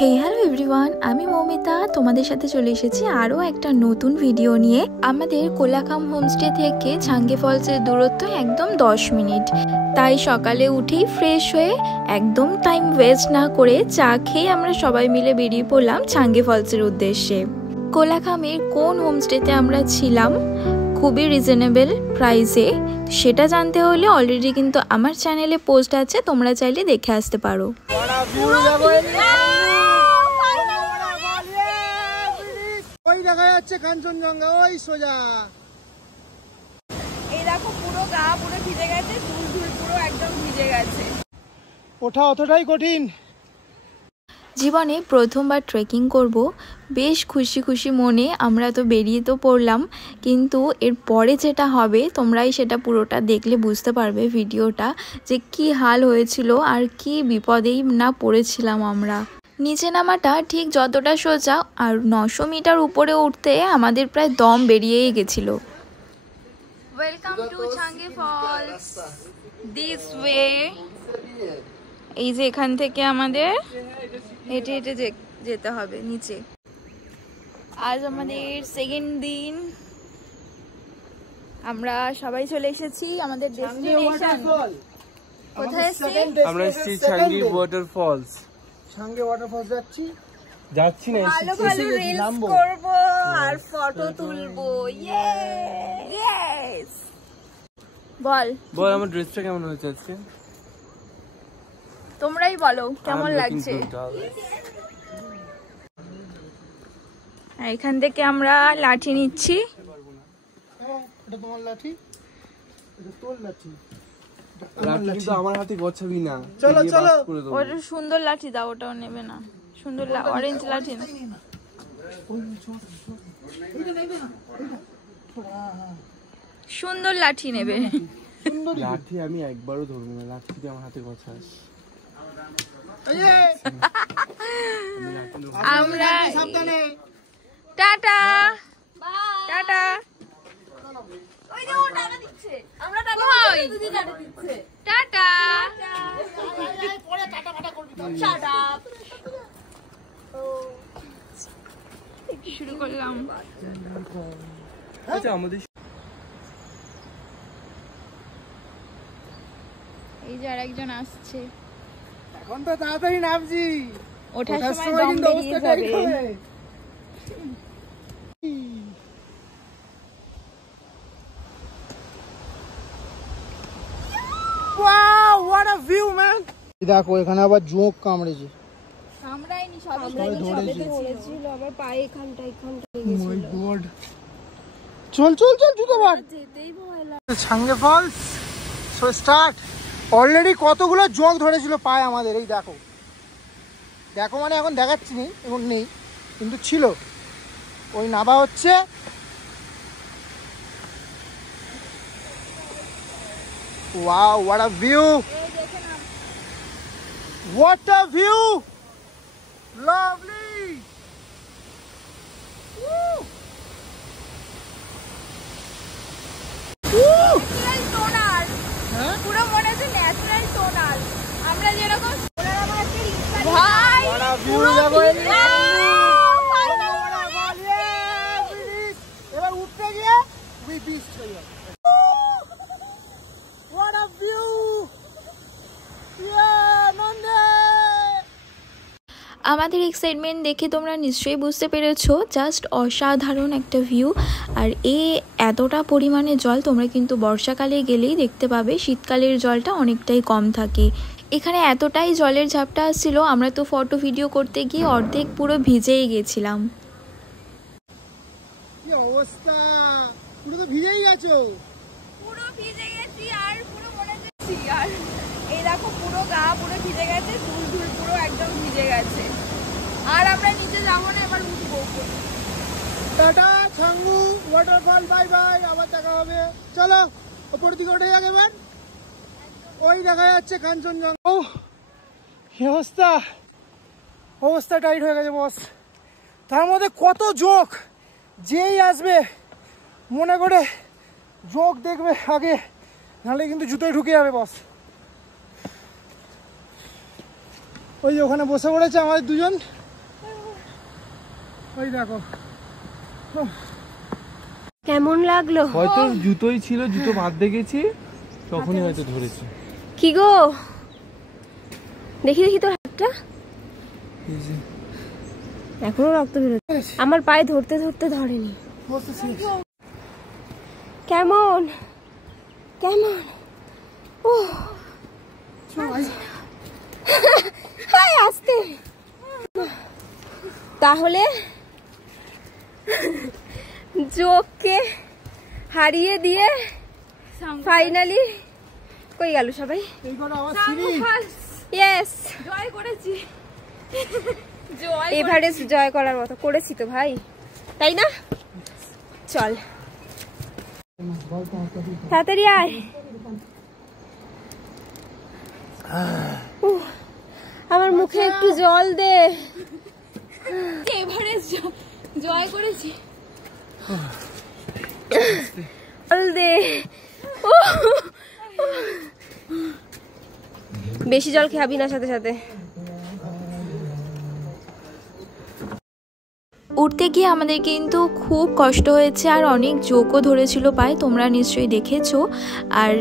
হে hello everyone, আমি মৌমিতা তোমাদের সাথে চলে এসেছি আরও একটা নতুন ভিডিও নিয়ে। আমাদের কোলাখাম হোমস্টে থেকে ছাঙ্গে ফলসের দূরত্ব একদম 10 মিনিট। তাই সকালে উঠেই ফ্রেশ হয়ে একদম টাইম ওয়েস্ট না করে চা খেয়ে আমরা সবাই মিলে বেরিয়ে পড়লাম ছাঙ্গে ফলসের উদ্দেশ্যে। কোলাখামের কোন হোমস্টেতে আমরা ছিলাম খুবই রিজনেবল প্রাইসে, সেটা জানতে হলে অলরেডি কিন্তু আমার চ্যানেলে পোস্ট আছে, তোমরা চাইলে দেখে আসতে পারো। ওই দেখা যাচ্ছে কাঞ্চনজঙ্ঘা, ওই সোজা। এই দেখো পুরো গা পুরো ভিজে গেছে, চুল ঝুল পুরো একদম ভিজে গেছে। ওঠা অতটাই কঠিন। জীবনে প্রথমবার ট্রেকিং করব, বেশ খুশি খুশি মনে আমরা তো বেরিয়ে তো পড়লাম, কিন্তু এর পরে যেটা হবে তোমরাই সেটা পুরোটা দেখলে বুঝতে পারবে ভিডিওটা, যে কি হাল হয়েছিল আর কি বিপদেই না পড়েছিলাম আমরা। নিচে নামাটা ঠিক যতটা সোজা, আর 900 মিটার উপরে উঠতে আমাদের প্রায় দম বেরিয়েই গেছিল। Welcome to Changey falls, this way. এই যে এখান থেকে আমাদের হেঁটে হেঁটে যেতে হবে নিচে। আজ আমাদের সেকেন্ড দিন, আমরা সবাই চলে এসেছি আমাদের ডেস্টিনেশন। কোথায় এসেছি আমরা? এসেছি ছাঙ্গি ওয়াটারফলস। ছাঙ্গে ওয়াটারফলস যাচ্ছি না, ভালো ভালো রিলস করব আর ফটো তুলবো। ইয়েস, বল বল আমার ড্রেসটা কেমন হয়েছে আজকে? তোমরাই বলো কেমন লাগছে। এখান থেকে আমরা লাঠি নিচ্ছি। এটা তোমার লাঠি, এটা তোর লাঠি। কিন্তু আমার হাতে গছাবি না। চলো চলো, ওটা সুন্দর লাঠি দাও, ওটাও নেবে না। সুন্দর অরেঞ্জ লাঠি না, সুন্দর লাঠি নেবে। লাঠি আমি একবারও ধরবো না, লাঠি দিয়ে আমার হাতে গছাস। আমরা টাটা টাটা। ওই যে ও টাটা দিচ্ছে, আমরা টাটা দিচ্ছি, টাটা দিচ্ছে। টাটা পরে টাটা ফাটা করবি তো। Shut up. শুরু করলাম। আচ্ছা আমাদের এই যে আরেকজন আসছে। এখন তো তাড়াতাড়ি নামছি, ওঠার সময় দম বেরিয়ে যাবে। Wow, what a view man. দেখো এখানে আবার জোক কামড়েছে। কামড়ায়নি, সবে ধরেছিল, আবার পায়ে এখানটা লেগেছিল। মাই গড, চল চল চল, জুতো বার। যেতেই ভয় লাগে। ছাঙ্গে ফলস সো স্টার্ট। অলরেডি কতগুলো জোক ধরেছিল পায়ে আমাদের, এই দেখো। দেখো মানে এখন দেখাচ্ছি নি, এখন নেই, কিন্তু ছিল। ওই নাবা হচ্ছে। Wow, what a view, what a view, lovely. পুরো মনে হচ্ছে ন্যাচারাল টোনাল। আমরা যেরকম এবার উঠতে গিয়ে আমাদের এক্সাইটমেন্ট দেখে তোমরা নিশ্চয়ই বুঝতে পেরেছো, জাস্ট অসাধারণ একটা ভিউ। আর এতটা পরিমাণে জল তোমরা কিন্তু বর্ষাকালে গেলেই দেখতে পাবে, শীতকালের জলটা অনেকটাই কম থাকে। এখানে এতটাই জলের ঝাপটা আসছিল, আমরা তো ফটো ভিডিও করতে গিয়ে অর্ধেক পুরো ভিজেই গেছিলাম। কি অবস্থা, পুরো তো ভিজেই গেছো। পুরো ভিজে গেছি আর পুরো মনে হচ্ছে। আর এই দেখো পুরো গা পুরো ভিজে গেছে, চুল ঝুল পুরো একদম ভিজে গেছে। আর আমরা নিচে যাবো না, এবার উঠবো। Tata Changu waterfall, bye bye, আবার দেখা হবে। চলো ওপর দিকে উঠে যাবে এবার। ওই দেখা যাচ্ছে কাঞ্চনজঙ্ঘা। ও কি অবস্থা, অবস্থা টাইট হয়ে গেছে বস। তার মধ্যে কত জোক, যেই আসবে মনে করে জোক দেখবে আগে, নাহলে কিন্তু জুতোয় ঢুকে যাবে বস। ওই যে ওখানে বসে পড়েছে আমাদের দুজন। ওই দেখো কেমন লাগলো? হয়তো জুতোই ছিল, জুতো বাদ দিয়ে গেছি তখনই হয়তো ধরেছে। কি গো, দেখি দেখি তোর হাতটা, এখনো রক্ত বেরোচ্ছে। আমার পায়ে ধরতে ধরতে ধরেনি। কেমন কেমন? ও হাই, আসতে। তাহলে জোককে হারিয়ে দিয়ে ফাইনালি কই গেল সবাই? ইয়েস, জয় করেছি। এভারেস্ট জয় করার মতো করেছি তো ভাই, তাই না? চল তাড়াতাড়ি আয়। আমার মুখে একটু জল দে। এভারেস্ট জয় করেছি, জল দে। বেশি জল খাবি না সাথে সাথে। উঠতে গিয়ে আমাদের কিন্তু খুব কষ্ট হয়েছে আর অনেক জোকও ধরেছিল পায়ে, তোমরা নিশ্চয়ই দেখেছো। আর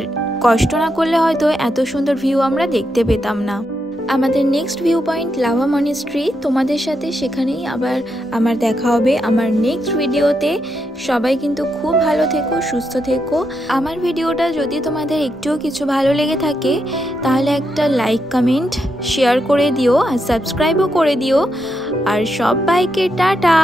কষ্ট না করলে হয়তো এত সুন্দর ভিউ আমরা দেখতে পেতাম না। আমাদের next view point lava monastery, তোমাদের সাথে সেখানেই আবার আমার দেখা হবে আমার নেক্সট ভিডিওতে। সবাই কিন্তু খুব ভালো থেকো, সুস্থ থেকো। আমার ভিডিওটা যদি তোমাদের একটুও কিছু ভালো লেগে থাকে তাহলে একটা লাইক, কমেন্ট, শেয়ার করে দিও আর সাবস্ক্রাইবও করে দিও। আর সবাইকে টাটা।